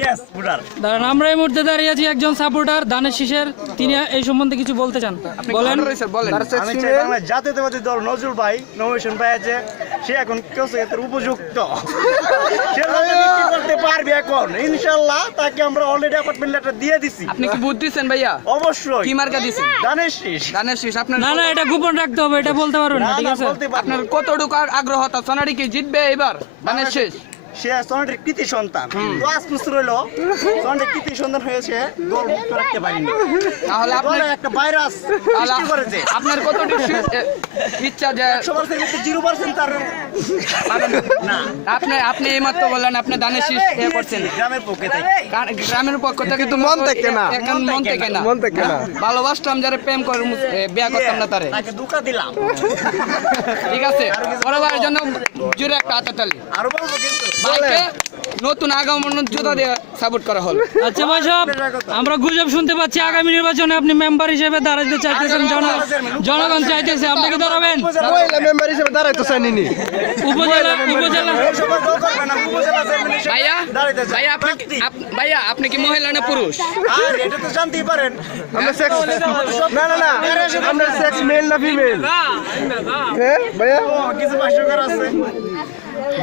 Yes voter. দাঁড়ান, আমরা এই মুহূর্তে দাঁড়িয়ে আছি একজন সাপোর্টার ধানের শীষের, তিনি এই সম্বন্ধে কিছু বলতে চান, বলেন। আমি চাই বাংলাদেশ জাতীয়তাবাদী দল নজরুল ভাই নমিনেশন পেয়েছে, সে এখন কেউ উপযুক্ত, সে রাজনীতি করতে পারবে এখন ইনশাআল্লাহ। তাকে আমরা অলরেডি অ্যাপয়েন্টমেন্ট লেটার দিয়ে দিছি। আপনি কি বুদ্ধ দিচ্ছেন ভাইয়া? অবশ্যই। কি মার্কা দিচ্ছেন? ধানের শীষ। ধানের শীষ। আপনার না না, এটা গোপন রাখতে হবে, এটা বলতে পারবেন না, না, ঠিক না, আছে? বলতে পারবো। আপনার কতটুকু আগ্রহ তা সোনারি কি জিতবে এবার ধানের শীষ? সে সোনাটির কৃতি সন্তান, 5 বছর হলো সোনাটির কৃতি সন্তান হয়েছে, দল মুক্ত রাখতে পারিনি। তাহলে আপনার দলে একটা ভাইরাস সৃষ্টি করেছে। আপনার কতটুকু ইচ্ছা যে 100% 0% তার না। আপনি এইমাত্র বললেন আপনি ধানের শীষ করছেন গ্রামের পক্ষে থেকে। গ্রামের পক্ষ থেকে, কিন্তু মন থেকে না। এখন মন থেকে না। মন থেকে না। ভালোবাসতাম যারা প্রেম করে বিয়া করতাম না তারে। তাকে ধোঁকা দিলাম। ঠিক আছে, বড় ভাইয়ের জন্য জোরে একটা হাততালি। আরো বলবো কিন্তু ভাইকে নতুন আগমন জুতা দিয়ে সাপোর্ট করা হলো। আচ্ছা ভাই সব, আমরা গুজব শুনতে পাচ্ছি আগামী নির্বাচনে আপনি মেম্বার হিসেবে দাঁড়াতে চাইতেছেন, জনগণ চাইতেছে, আপনাকে দাঁড়াবেন? মহিলা মেম্বার হিসেবে দাঁড়াইতে চাইনি। উপজেলা এই সবাই দল করবে না, উপজেলা চেয়ারম্যান হিসেবে ভাইয়া দাঁড়াইতে চায়। ভাইয়া আপনি কি মহিলা না পুরুষ? আর এটা তো জানতেই পারেন। আমরা সেক্স না না না, আমরা সেক্স মেল না ফিমেল? হ্যাঁ ভাইয়া, কিছু ভাষ্যকার আছে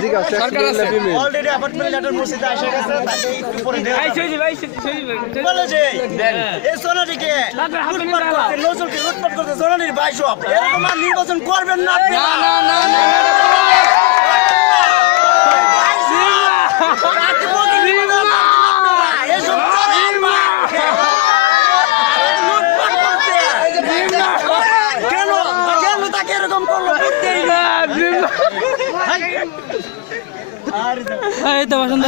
জিজ্ঞাসা সেক্স সরকার মেল না আছে। ফিমেল? অলরেডি অ্যাপার্টমেন্ট লেটার মসজিদে এসে গেছে, তাকে একটু পরে দেওয়া যাবে। বলে যে এই সোনাটিকে লুটপাট করতে, নজরুলকে লুটপাট করতে সোনাটির ভাই সব, এরকম আর নির্বাচন করবেন না আপনি। না না না না তাকে বলি নির্বাচন করবেন না, এসব চোরের মা। লুটপাট করতে। কেন তাকে এরকম করলো বুঝতেই না। এই তো